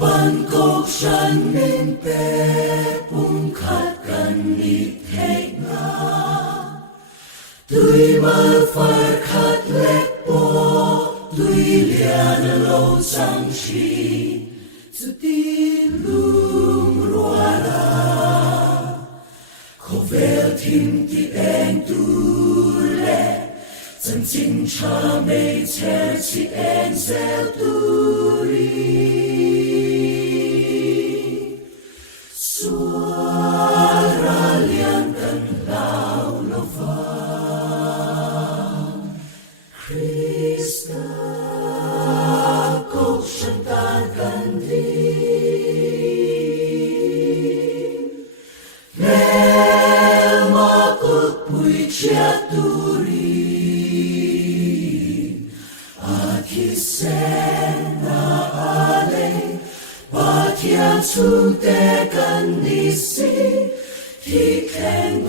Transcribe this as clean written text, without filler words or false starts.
ban cốc sân nên bé bung khát cần đi thế nga tuy mơ phải khát lép bó tuy liền lâu sang chi zu tin lung rua la khổ về thiên ti anh tu lệ chân chính cha mê che chi anh gieo tu ri suara liang cần lao lo vang Krista cốc sân tan cần đi nghe mà cốc bụi chia tu ri a khi sen na ale ba thiên chung te cần đi si khi khen